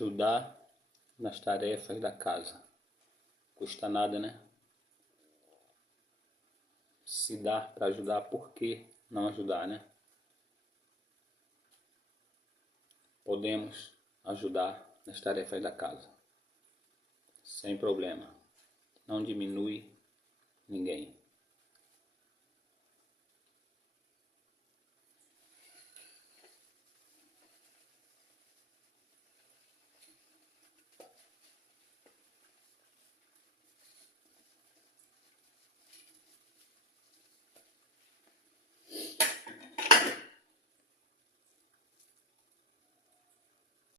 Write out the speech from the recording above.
Ajudar nas tarefas da casa. Custa nada, né? Se dá para ajudar, por que não ajudar, né? Podemos ajudar nas tarefas da casa, sem problema. Não diminui ninguém.